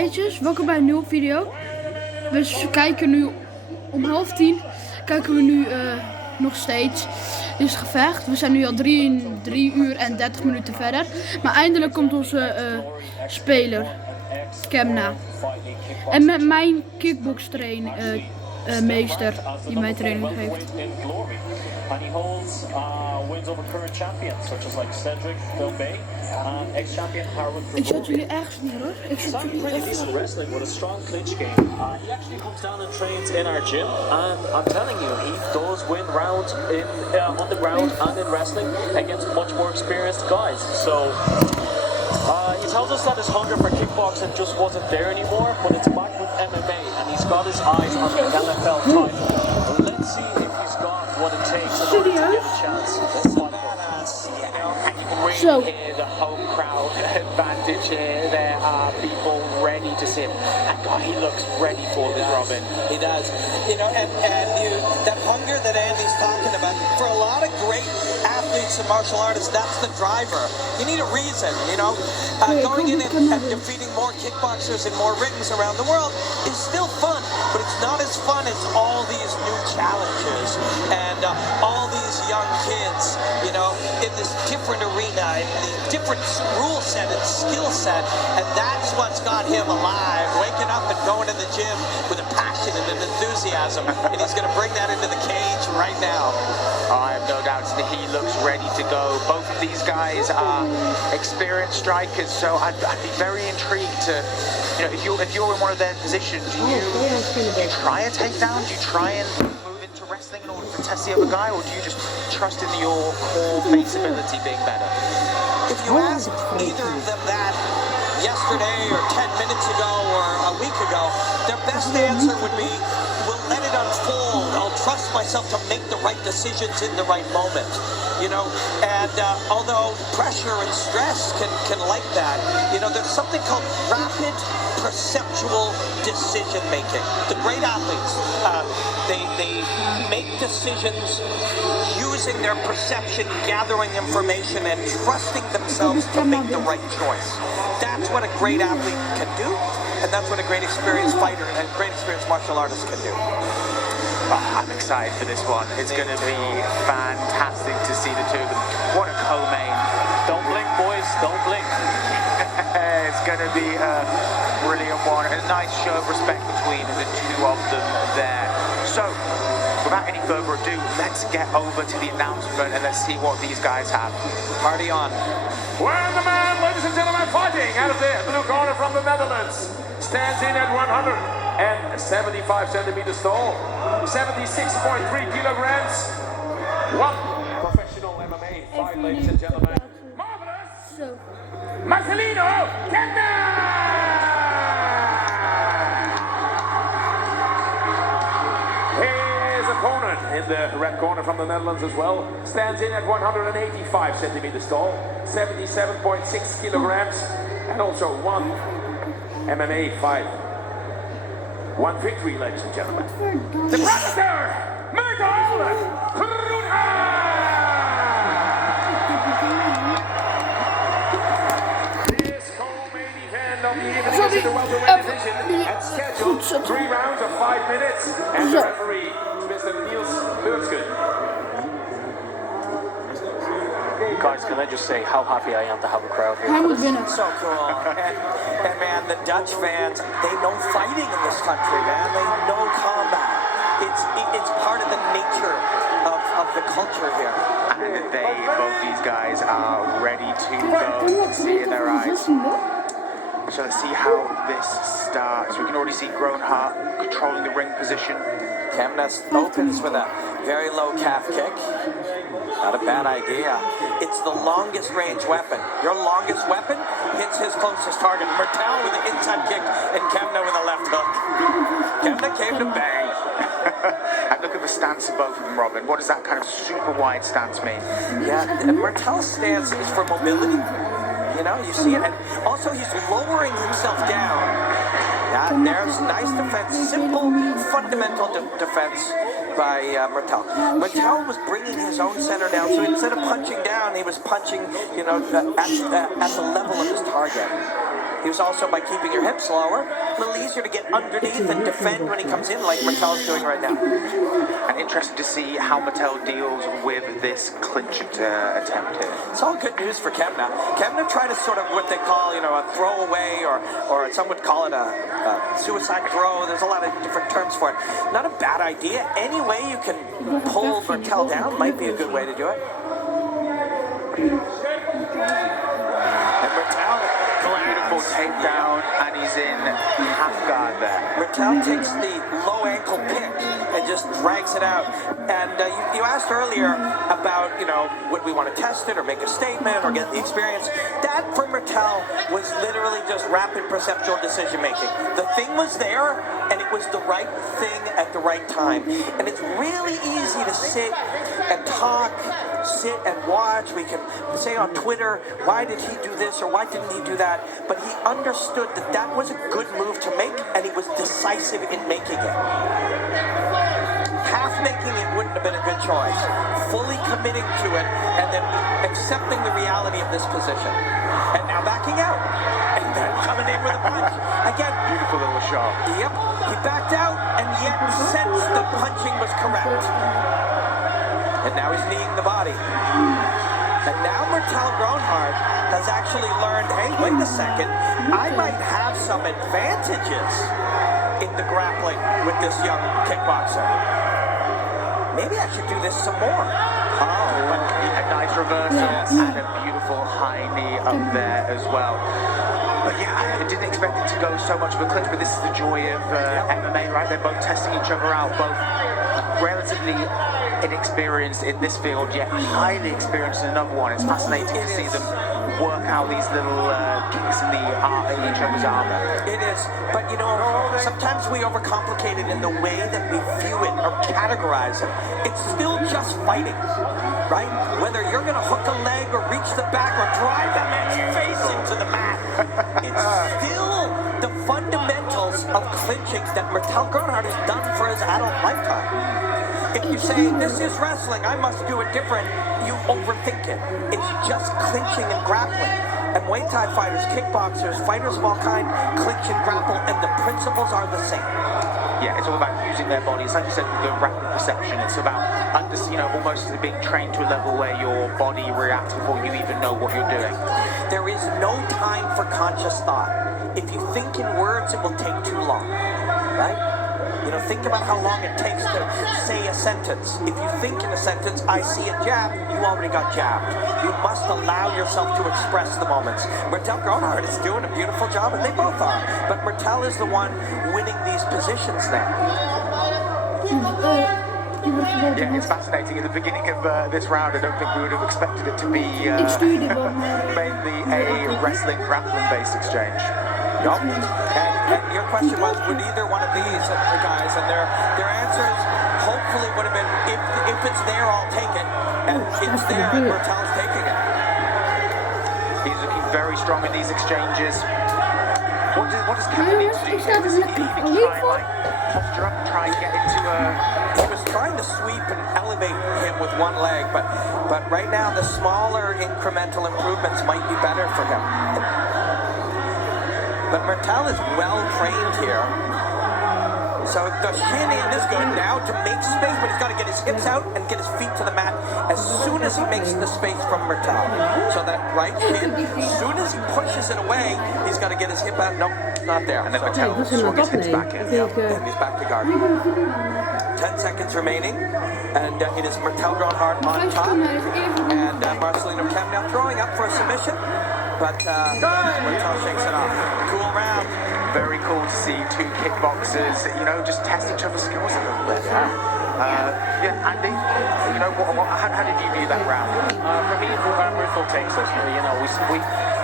meisjes, welkom bij een nieuwe video. We kijken nu om 9:30, kijken we nu nog steeds dit gevecht. We zijn nu al 3 uur en 30 minuten verder. Maar eindelijk komt onze speler, Kemna. En met mijn kickbox-meester, die mij training geeft. And he holds wins over current champions such as like Cedric, Phil Bay, ex-champion Harwood. Ik zet jullie ergens neer hoor. Ik zet jullie pretty decent wrestling with a strong clinch game. He actually comes down and trains in our gym, and I'm telling you, he does win rounds in on the ground and in wrestling against much more experienced guys. So he tells us that his hunger for kickboxing just wasn't there anymore, but it's back with MMA, and he's got his eyes on the NFL title. Let's see if he's got what it takes in order to get a chance. And you can really hear the home crowd advantage here. There are people ready to see him. And God, he looks ready for this, Robin. He does. You know, and that hunger that Andy's talking about, for a lot of great athletes and martial artists, that's the driver. You need a reason, you know. Going in and defeating more kickboxers in more rings around the world is still fun, but it's not as fun as all these new challenges and all these young kids, you know, in this different arena, in the different rule set and skill set, and that's what's got him alive, waking up and going to the gym with a passion and an enthusiasm, and he's going to bring that into the cage right now. I have no doubt that he looks ready to go. Both of these guys are experienced strikers, so I'd be very intrigued to, you know, if you're in one of their positions, do you try a takedown? Do you try and move into wrestling in order to test the other guy, or do you just trust in your core base ability being better? If you ask either of them that yesterday or 10 minutes ago or a week ago, their best answer would be, we'll let it unfold. I'll trust myself to make the right decisions in the right moment. You know, and although pressure and stress can like that, you know, there's something called rapid perceptual decision making. The great athletes, they make decisions using their perception, gathering information, and trusting themselves to make the right choice. That's what a great athlete can do, and that's what a great experienced fighter and great experienced martial artist can do. Oh, I'm excited for this one. It's going to be fantastic to see the two of them. What a co-main. Don't blink, boys. Don't blink. It's going to be a brilliant one. A nice show of respect between the two of them there. So, without any further ado, let's get over to the announcement and let's see what these guys have. Party on. Well, the man, ladies and gentlemen, fighting out of the blue corner from the Netherlands, stands in at 175 centimeters tall, 76.3 kilograms. One professional MMA fight, ladies and gentlemen. Marvelous! Marcelino Kemna! His opponent in the red corner from the Netherlands as well stands in at 185 centimeters tall, 77.6 kilograms, and also one MMA fight. One victory, ladies and gentlemen. The Predator, Myrtle Kruna! This co-main event of the evening is in the welterweight division and scheduled 3 rounds of 5 minutes. And the referee, Mr. Niels Burtsken. Guys, can I just say how happy I am to have a crowd here? So cool. And man, the Dutch fans, they know fighting in this country, man. They know combat. It's part of the nature of the culture here. And both these guys are ready to go. You can see it in their eyes. So let's see how this starts. We can already see Groenhart controlling the ring position. Kemna opens with a very low calf kick. Not a bad idea. It's the longest range weapon. Your longest weapon hits his closest target. Myrtle with an inside kick and Kemna with a left hook. Kemna came to bang. And look at the stance of both of them, Robin. What does that kind of super wide stance mean? Yeah, Myrtle's stance is for mobility. You know, you see it. And also he's lowering himself down. Yeah, there's nice defense. Simple, fundamental defense by Myrtle. Myrtle was bringing his own center down, so instead of punching down, he was punching, you know, at the level of his target. He was also, by keeping your hips lower, a little easier to get underneath and defend when he comes in, like Martel's doing right now. And interesting to see how Martel deals with this clinch attempt here. It's all good news for Kemna. Kemna tried to sort of what they call, a throwaway, or some would call it a suicide throw. There's a lot of different terms for it. Not a bad idea. Any way you can pull Martel down might be a good way to do it. And Martel, Beautiful takedown, and he's in half guard there. Martel takes the low ankle pick and just drags it out. And you asked earlier about, would we want to test it or make a statement or get the experience? That for Martel was literally just rapid perceptual decision making. The thing was there, and it was the right thing at the right time. And it's really easy to sit and talk, sit and watch. We can say on Twitter, why did he do this or why didn't he do that? But he understood that that was a good move to make, and he was decisive in making it. Half making it wouldn't have been a good choice. Fully committing to it and then accepting the reality of this position. And now backing out. And then coming in with a punch. Again, Beautiful little shot. yep, he backed out and yet sensed the punching was correct. And now he's kneeing the body. And now Martel Groenhart has actually learned, hey, wait a second, I might have some advantages in the grappling with this young kickboxer. Maybe I should do this some more. Oh, a nice reversal and a beautiful high knee up there as well. But yeah, I didn't expect it to go so much of a clinch, but this is the joy of MMA, right? They're both testing each other out, both relatively inexperienced in this field, yet highly experienced in another one. It's fascinating to see them work out these little kinks in each other's armor. It is, but sometimes we overcomplicate it in the way that we view it or categorize it. It's still just fighting, right? Whether you're going to hook a leg or reach the back or drive the man's face into the mat, it's still the fundamentals of clinching that Martel Groenhart has done for his adult lifetime. If you say, this is wrestling, I must do it different, you overthink it. It's just clinching and grappling. And Muay Thai fighters, kickboxers, fighters of all kind, clinch and grapple, and the principles are the same. Yeah, it's all about using their bodies. Like you said, the rapid perception. It's about, almost being trained to a level where your body reacts before you even know what you're doing. There is no time for conscious thought. If you think in words, it will take too long, right? Think about how long it takes to say a sentence. If you think in a sentence, I see a jab, you already got jabbed. You must allow yourself to express the moments. Martel Groenhart is doing a beautiful job, and they both are. But Martel is the one winning these positions now. Yeah, it's fascinating. At the beginning of this round, I don't think we would have expected it to be mainly a wrestling, grappling-based exchange. Yup. And your question was, would either one of these guys, and their answers hopefully would have been, if it's there, I'll take it. And it's there, and Martel's taking it. He's looking very strong in these exchanges. What does Kevin need to do? Does he even try and posture up, try and get into a... He was trying to sweep and elevate him with one leg, but right now the smaller incremental improvements might be better for him. But Martel is well trained here. So the shin in is good now to make space, but he's got to get his hips out and get his feet to the mat as soon as he makes the space from Martel. So that right shin, as soon as he pushes it away, he's got to get his hip out. Nope, not there. And then Martel swung his hips back in. And he's back to guard. 10 seconds remaining, and it is Martel Groenhart on top, and Marcelino Kemna throwing up for a submission, but Martel shakes it off. Cool round. Very cool to see two kickboxers, just test each other's skills a little bit. Yeah, Andy, how did you view that round? For me, Myrtle takes it.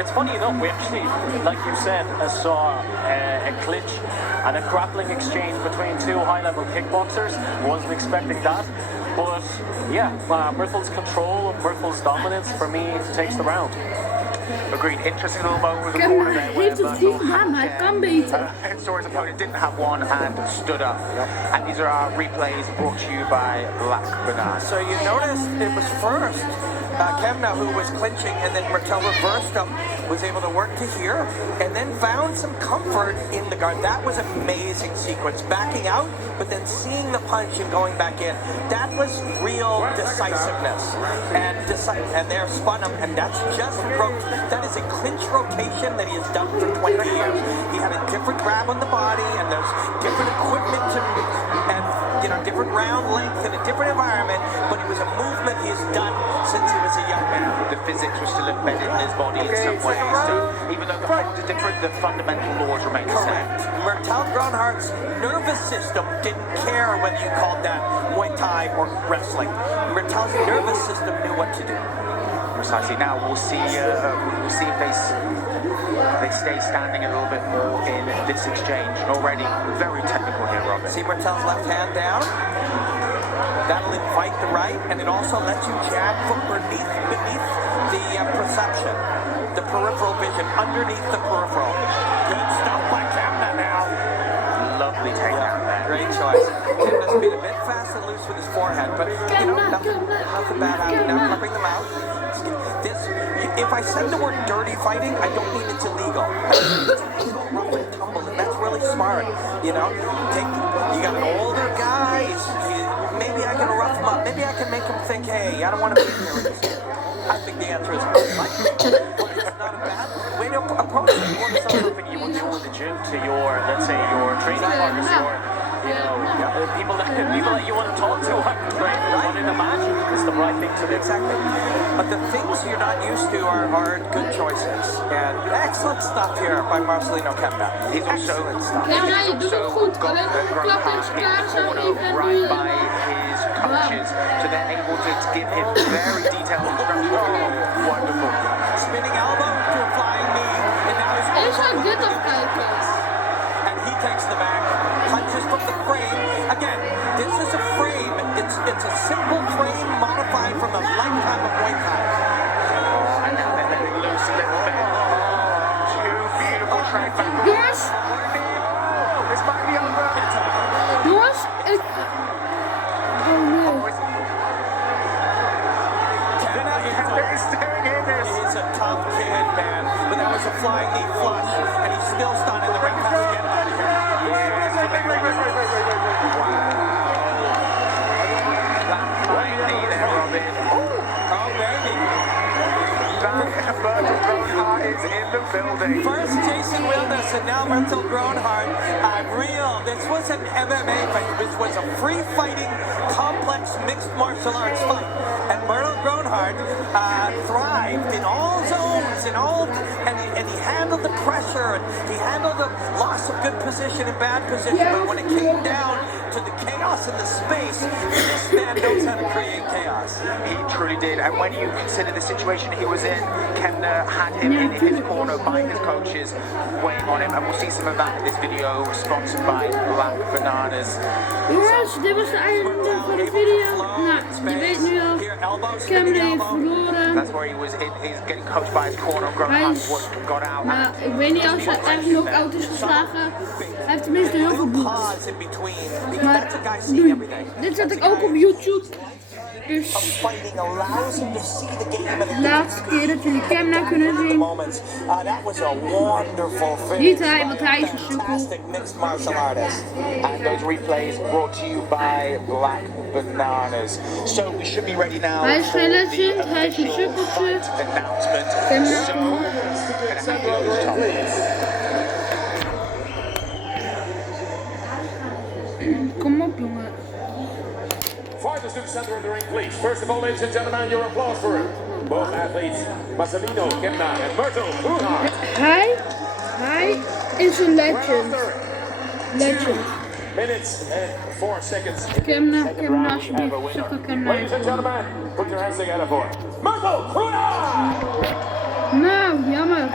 It's funny enough, we actually, like you said, saw a clinch and a grappling exchange between two high-level kickboxers. Wasn't expecting that. But yeah, Myrtle's control, Myrtle's dominance, for me, takes the round. Agreed. Interesting little moment with the corner there where Myrtle saw his opponent didn't have one and stood up. And these are our replays brought to you by Black Banana. So you noticed it was first Kemna, who was clinching, and then Martel reversed him, was able to work to here, and then found some comfort in the guard. That was an amazing sequence. Backing out, but then seeing the punch and going back in. That was real decisiveness. And they're spun him, and that's just that is a clinch rotation that he has done for 20 years. He had a different grab on the body, and there's different equipment and different round length in a different environment, but it was a movement he has done since he was a young man. The physics were still embedded in his body in some ways, so even though the forms are different, the fundamental laws remain the same. Martel Gronhardt's nervous system didn't care whether you called that Muay Thai or wrestling. Martel's nervous system knew what to do. Precisely. Now we'll see if they stay standing a little bit more in this exchange. And already very technical here, Robin. See Martel's left hand down. That'll invite the right, and it also lets you jab from beneath the perception, the peripheral vision, underneath the peripheral. Good stuff by Kemna now. Lovely takedown there. Great choice. Kemna's been a bit fast and loose with his forehead, but nothing bad happened. Now covering the mouth. If I say the word dirty fighting, I don't mean it's illegal. It's rough and tumble, and that's really smart. You got an older guy. Maybe I can rough him up. Maybe I can make him think, hey, I don't want to be here with this. I think the answer is unlikely, but it's not a bad way to approach it. What's something you would do in the gym to your, let's say, your training partners, or people that you want to talk to, but in a match, it's the right thing to do. Exactly. But the things you're not used to are good choices. And excellent stuff here by Marcelino Kemna. He's also Kemna, je doet het goed. Alleen klap in zijn kaart zo even en right by his coaches, so they're able to give him very detailed instructions. Oh, wonderful. Spinning elbow to a flying knee, and now he's Eerst ga ik dit afkijken. and he takes the back, punches from the frame. Again, this is a frame. It's a simple frame modified from a lifetime of Muay Thai. And now they're letting loose a little bit. Two beautiful track back. Jongens, This might be over. jongens, ik... Oh nee. He's staring in this. He's a tough kid, man. But that was a flying knee flush, and he's still stunned in the ring. Has to get out of here. Flying knee there, Robin. Oh, baby. Martel Gronhardt is in the building. First Jason Wilderness and now Martel Gronhardt. This was an MMA fight. This was a free fighting, complex mixed martial arts fight. And Martel Gronhardt thrived in all zones, and he handled the pressure, and he handled the loss of good position and bad position. But when it came down to the chaos in the space, this man knows how to create chaos. He truly did, and when you consider the situation he was in, Kemna had him in his corner by his coaches, weighing on him, and we'll see some of that in this video, sponsored by Black Bananas. Jongens, dit was de einde van de video. Nou, je weet nu al, Kemna heeft verloren. That's where he's getting coached by his corner. Gronhardt got out. Nou, ik weet niet of hij echt knock-out is geslagen. Hij heeft tenminste heel veel bloed. Maar nu, dit zet ik ook op YouTube. Dus de laatste keer dat jullie Kemna kunnen zien. Niet hij, want hij is een sukkel. And those replays brought to you by Black Bananas. So we should be ready now. Hij is geen legend, hij is een sukkeltje. Announcement. Kom op, jongen. Fighters to the center of the ring, please. First of all, ladies and gentlemen, your applause for both athletes, Marcelino Kemna and Martel Gronhardt. Hij is een legend. Legend. Minutes and 4 seconds. Kemna, alsjeblieft. Zeg maar Kemna. Ladies and gentlemen, put your hands together for Martel Gronhardt. Nou, jammer.